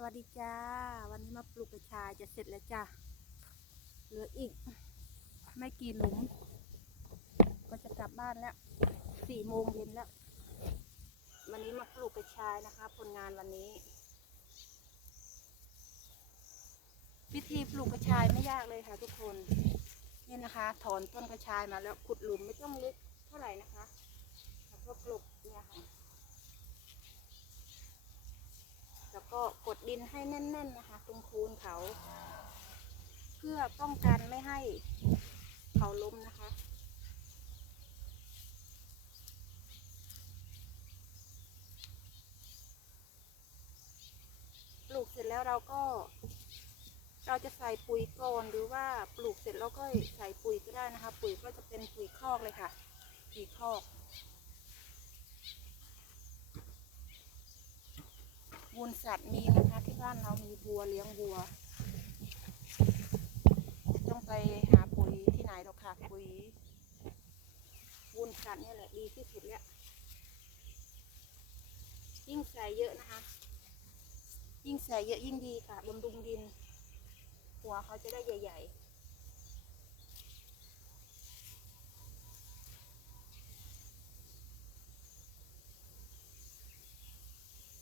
สวัสดีจ้า วันนี้มาปลูกกระชายจะเสร็จแล้วจ้าเหลืออีก ไม่กี่หลุม ก็จะกลับบ้านแล้วสี่โมงเย็นแล้ว วันนี้มาปลูกกระชายนะคะ ผลงานวันนี้วิธีปลูกกระชายไม่ยากเลยค่ะ ทุกคนนี่นะคะ ถอนต้นกระชายมาแล้วขุดหลุมไม่ต้องลึกเท่าไหร่นะคะแล้วก็ปลูกเนี่ยค่ะ แล้วก็ก ดดินให้แน่น ๆ นะคะ ตรงโคนเขา เพื่อป้องกันไม่ให้เขาล้มนะคะปลูกเสร็จแล้วเราก็ เราจะใส่ปุ๋ยก่อนหรือว่าปลูกเสร็จแล้วก็ใส่ปุ๋ยก็ได้นะคะ ปุ๋ยก็จะเป็นปุ๋ยคอกเลยค่ะ ปุ๋ยคอก มูลสัตว์มีนะคะที่บ้านเรามีวัวเลี้ยงวัวไม่ต้องไปหาปุ๋ยที่ไหนหรอกค่ะปุ๋ยมูลสัตว์เนี่ยแหละดีที่สุดแล้วยิ่งใส่เยอะนะคะ ยิ่งใส่เยอะยิ่งดีค่ะบำรุงดิน หัวเขาจะได้ใหญ่ ๆ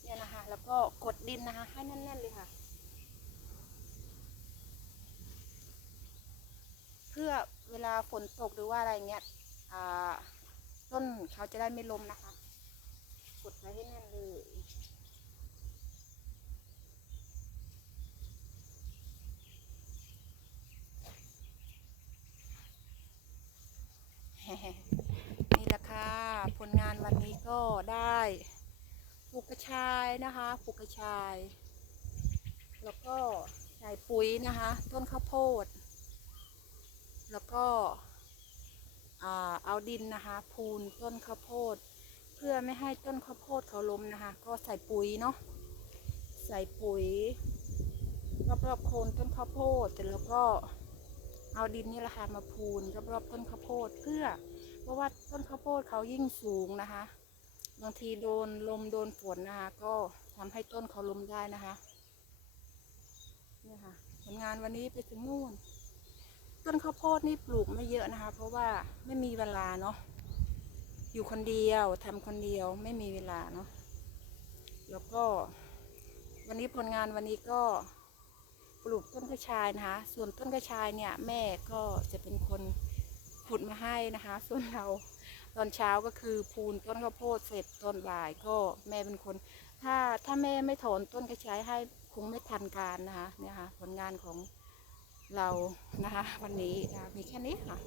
เนี่ยนะคะ แล้วก็กดดินนะคะ ให้แน่นๆเลยค่ะ เพื่อเวลาฝนตกหรือว่าอะไรเงี้ยต้นเขาจะได้ไม่ล้มนะคะ กดไว้ให้แน่นเลย นี่แหละค่ะ ผลงานวันนี้ก็ได้ป ลูกกระชายนะคะปลูกกระชาย แล้วก็ใส่ปุ๋ยนะคะ ต้นข้าวโพด แล้วก็เอาดินนะคะ พูนต้นข้าวโพด เพื่อไม่ให้ต้นข้าวโพดเขาล้มนะคะ ก็ใส่ปุ๋ยเนาะใส่ปุ๋ยรอบๆโคนต้นข้าวโพดเสร็จแล้วก็เอาดินนี่แหละค่ะมาพูนรอบๆต้นข้าวโพดเพื่อเพราะว่าต้นข้าวโพดเขายิ่งสูงนะคะ บางทีโดนลมโดนฝนนะคะก็ทำให้ต้นเขาล้มได้นะคะเนี่ยค่ะผลงานวันนี้ไปถึงนู่น ต้นข้าวโพดนี่ปลูกไม่เยอะนะคะ เพราะว่าไม่มีเวลาเนาะอยู่คนเดียวทำคนเดียวไม่มีเวลาเนาะแล้วก็ วันนี้ผลงานวันนี้ก็ปลูกต้นกระชายนะคะ ส่วนต้นกระชายเนี่ย แม่ก็จะเป็นคน ขุดมาให้นะคะ ส่วนเราตอนเช้าก็คือพูนต้นข้าวโพดเสร็จตอนบ่ายก็แม่เป็นคน ถ้าถ้าแม่ไม่ถอนต้นกระชายให้คงไม่ทันการนะคะเนี่ยค่ะผลงานของเรานะคะ วันนี้มีแค่นี้ค่ะ